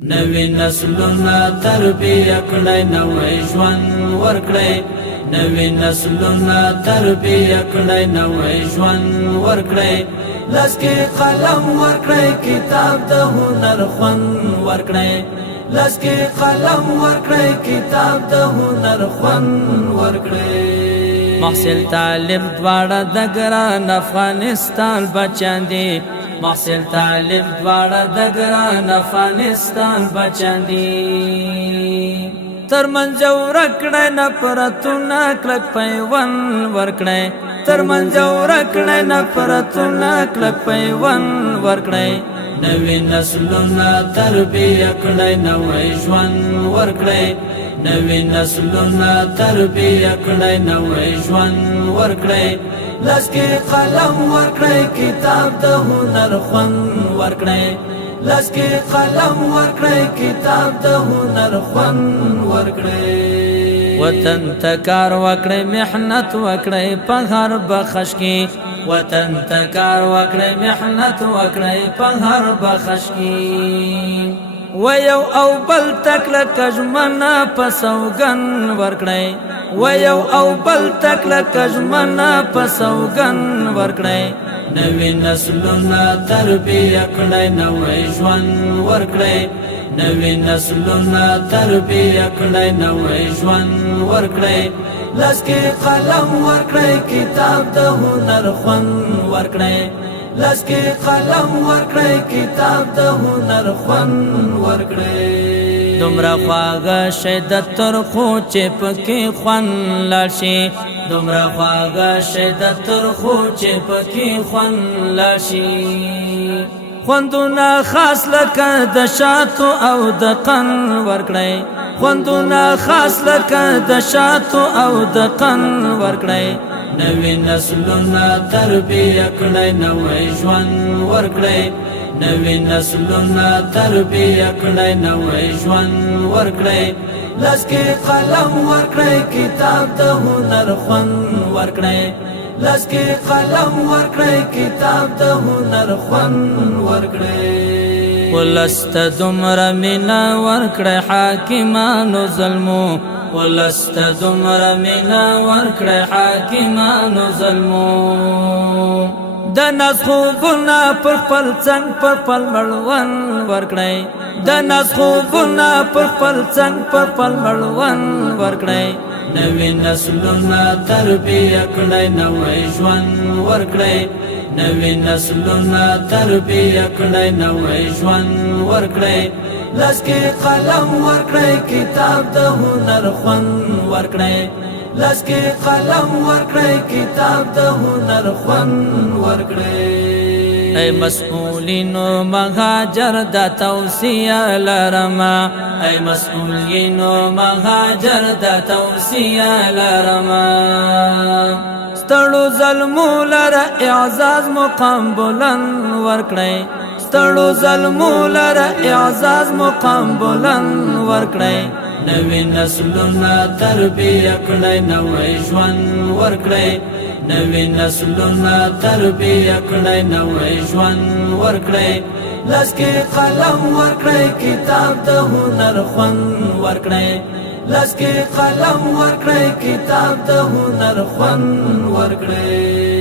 نوی نسلونه تربیه کړئ نوی ژوند ورکړئ نوی نسلونه تربیه کړئ نوی ژوند ورکړئ لاس کې قلم ورکړئ کتاب د هنر خوند ورکړئ لاس کې قلم ورکړئ کتاب د هنر خوند ورکړئ محصل طالب دواړه د ګران افغانستان بچیان دي محصل طالب دواړه د ګران افغانستان بچیان دي ترمنځ ورکړی نفرتونه کلک پیوند ورکړی ترمنځ ورکړی نفرتونه کلک پیوند ورکړی نوی نسلونه تربیه کړئ نوی ژوند ورکړئ نوی نسلونه تربیه کړئ نوی ژوند ورکړئ لاس کې قلم ورکړئ کتاب د هنر خوند ورکړئ لاس کې قلم ورکړئ کتاب د هنر خوند ورکړئ وطن ته کار وکړئ محنت وکړئ په هر بخش کې وطن ته کار وکړئ محنت وکړئ په هر بخش کې ویو او بل تکله کژمنه په سوګن ورکړئ ویو او بل تکله کژمنه په سوګن ورکړئ نوی نسلونه تربیه کړئ نوی ژوند ورکړئ نوی نسلونه تربیه کړئ نوی ژوند ورکړئ لاس کې قلم ورکړئ کتاب د هنر خوند ورکړئ لاس کې قلم ورکړئ کتاب د هنر خوند ورکړئ دومره خواږه شی د ترخو چې پکې خوند لاړ شي دومره خواږه شی د ترخو چې پکې خوند لاړ شي خوندونه خاص لکه د شاتو او د قند ورکړئ خوندونه خاص لکه د شاتو او د قند ورکړئ نوی نسلونه تربیه کړئ نوی ژوند ورکړئ نوی نسلونه تربیه کړئ نوی ژوند ورکړئ لاس کې قلم ورکړئ کتاب د هنر خوند ورکړئ لاس کې قلم ورکړئ کتاب د هنر خوند ورکړئ ولست دومره مینا ورکړئ حاکمانو ظلمو ولست دومره مینا ورکړئ حاکمانو ظلمو د ناز خوبونه پر خپل څنګ پر خپل مړوند ورکړئ د ناز خوبونه پر خپل څنګ پر خپل مړوند ورکړئ نوی نسلونه تربیه کړئ نوی ژوند ورکړئ نوی نسلونه تربیه کړئ نوی ژوند ورکړئ لاس کې قلم ورکړئ کتاب د هنر خوند ورکړئ لاس کې قلم ورکړئ کتاب د هنر خوند ورکړئ ای مسئولینو مهاجر د توصیه لرما ای مسئولینو مهاجر د توصیه لرما ستړو ظلمو لره اعزاز مقام بلند ورکړئ ستړو ظلمو لره اعزاز مقام بلند ورکړئ نوی نسلونه تربیه کړئ نوی ژوند ورکړئ نوی نسلونه تربیه کړئ نوی ژوند ورکړئ لاس کې قلم ورکړئ کتاب د هنر خوند ورکړئ لاس کې قلم ورکړئ کتاب د هنر خوند ورکړئ